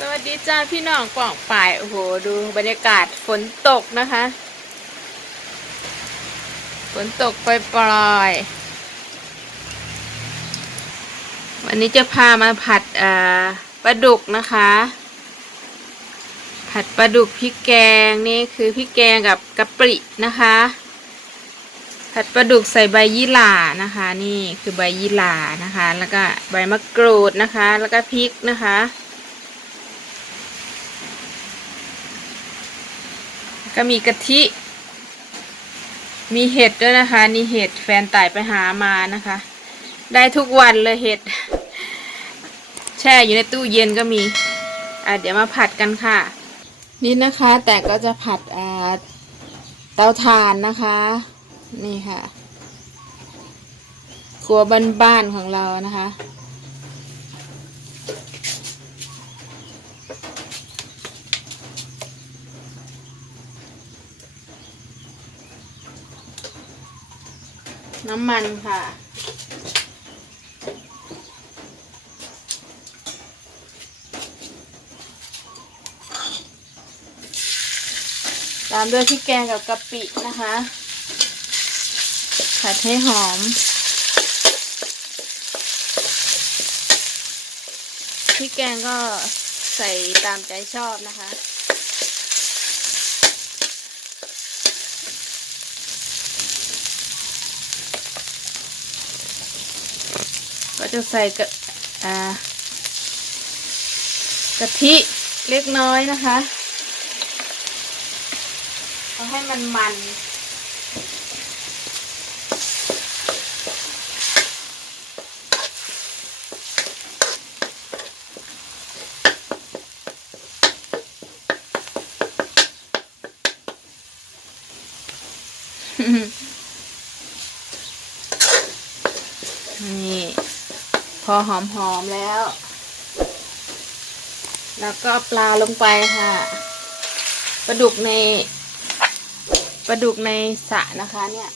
สวัสดีจ้าพี่น้องกล่องป่ายโอ้โหดูบรรยากาศฝนตกนะคะ ฝนตกปล่อยๆวันนี้จะพามาผัดปลาดุกนะคะ ผัดปลาดุกพริกแกงนี่คือพริกแกงกับกะปินะคะ ผัดปลาดุกใส่ใบยี่หร่านะคะ นี่คือใบยี่หร่านะคะ แล้วก็ใบมะกรูดนะคะ แล้วก็พริกนะคะ ก็มีกะทิ มีเห็ดด้วยนะคะ นี่เห็ดแฟนไต่ไปหามานะคะ ได้ทุกวันเลยเห็ด แช่อยู่ในตู้เย็นก็มี อะเดี๋ยวมาผัดกันค่ะ นี่นะคะ แต่ก็จะผัดอ่าเตาถ่านนะคะ นี่ค่ะ ครัวบ้านๆของเรานะคะ น้ำมันค่ะ ตามด้วยพริกแกงกับกะปินะคะ ผัดให้หอมพริกแกงก็ใส่ตามใจชอบนะคะ ก็จะใส่กะอ่ากะทิเล็กน้อยนะคะเอาให้มันมัน พอหอมๆแล้ว แล้วก็ปลาลงไปค่ะปลาดุกในปลาดุกในสระนะคะเนี่ย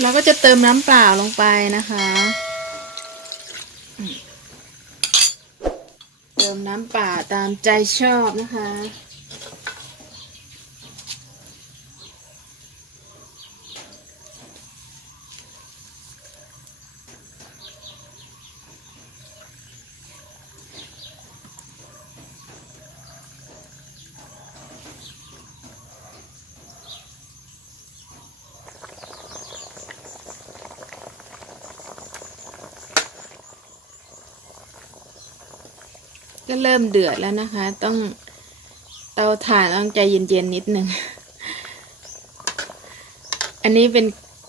เราก็จะเติมน้ำเปล่าลงไปนะคะ เติมน้ำเปล่าตามใจชอบนะคะ ก็เริ่มเดือดแล้วนะคะ ต้องเตาถ่านต้องใจเย็นๆนิดนึง อันนี้เป็น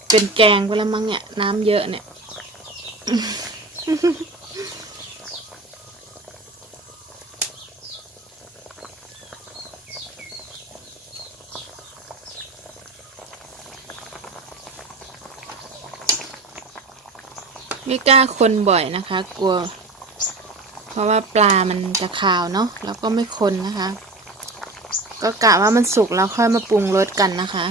เป็นแกงไปแล้วมั้งเนี่ย น้ำเยอะเนี่ย ไม่กล้าคนบ่อยนะคะ กลัว ราะว่าปลามันจะขาวเนาะแล้วก็ไม่คนนะคะ ก็กะว่ามันสุกแล้วค่อยมาปรุงรสกันนะคะ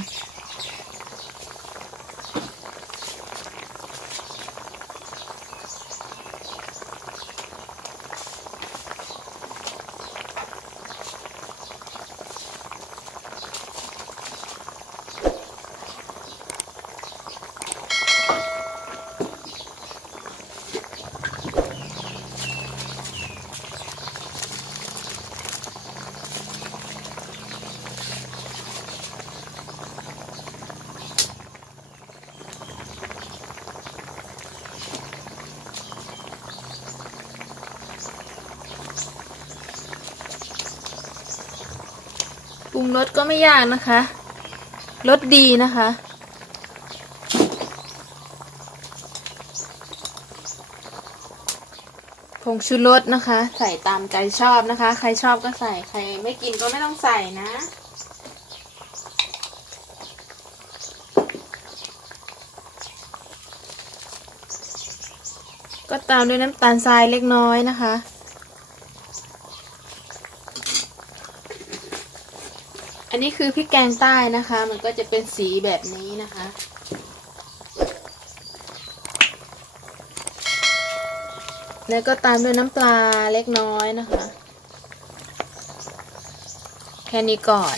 รุงรสก็ไม่ยากนะคะรสดีนะคะ ผงชูรสนะคะ ใส่ตามใจชอบนะคะ ใครชอบก็ใส่ใครไม่กินก็ไม่ต้องใส่นะก็ตามด้วยน้ำตาลทรายเล็กน้อยนะคะ นนี้คือพริกแกงใต้นะคะ มันก็จะเป็นสีแบบนี้นะคะ แล้วก็ตามด้วยน้ำปลาเล็กน้อยนะคะ แค่นี้ก่อน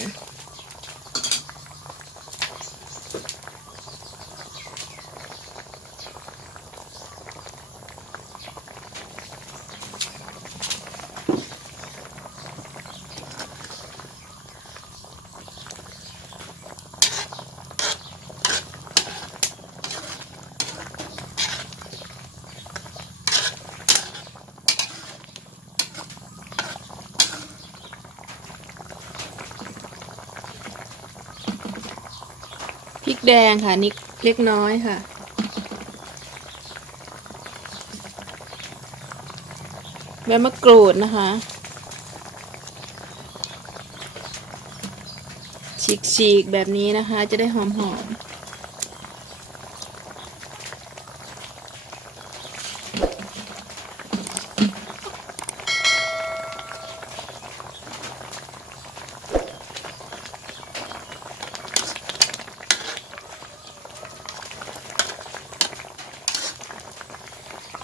กแดงค่ะ นิดเล็กน้อยค่ะ ใบมะกรูดนะคะ ฉีกๆแบบนี้นะคะ จะได้หอมๆ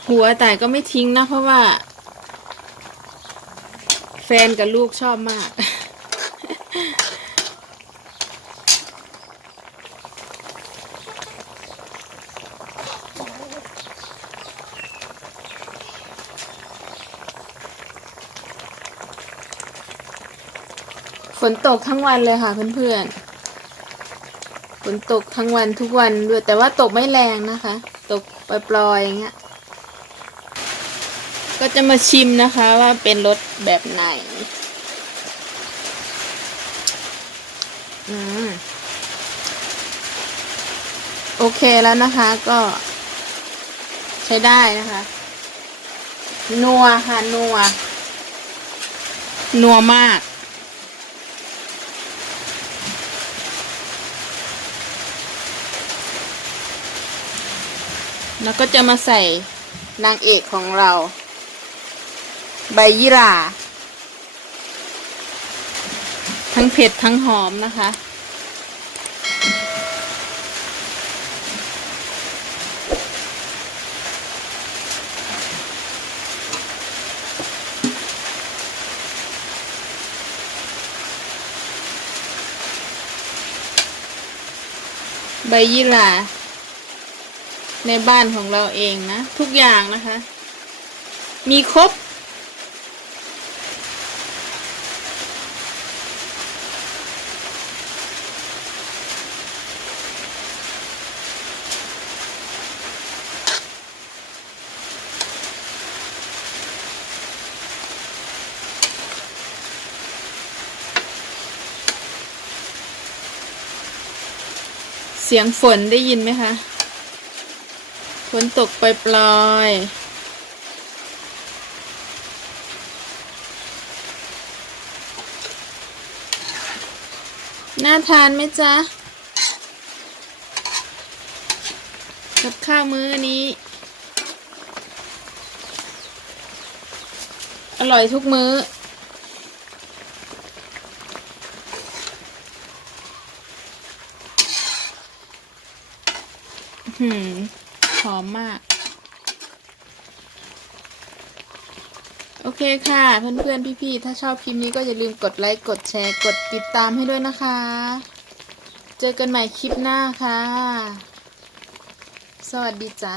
หัวแต่ก็ไม่ทิ้งนะ เพราะว่า แฟนกับลูกชอบมาก ฝนตกทั้งวันเลยค่ะเพื่อนๆ ฝนตกทั้งวันทุกวันด้วยแต่ว่าตกไม่แรงนะคะ ตกปล่อยๆอย่างเงี้ย ก็จะมาชิมนะคะว่าเป็นรสแบบไหน อืม โอเคแล้วนะคะก็ใช้ได้นะคะ นัวค่ะนัว นัวมาก แล้วก็จะมาใส่นางเอกของเรา ใบยี่หร่า ทั้งเผ็ดทั้งหอมนะคะ ใบยี่หร่า ในบ้านของเราเองนะ ทุกอย่างนะคะ มีครบ เสียงฝนได้ยินไหมคะ ฝนตกปล่อยๆน่าทานไหมจ๊ะ กับข้าวมื้อนี้ อร่อยทุกมื้อ หืมหอมมาก โอเคค่ะ เพื่อนๆ พี่ๆ ถ้าชอบคลิปนี้ก็อย่าลืมกดไลค์ กดแชร์ กดติดตามให้ด้วยนะคะ เจอกันใหม่คลิปหน้าค่ะ สวัสดีจ้า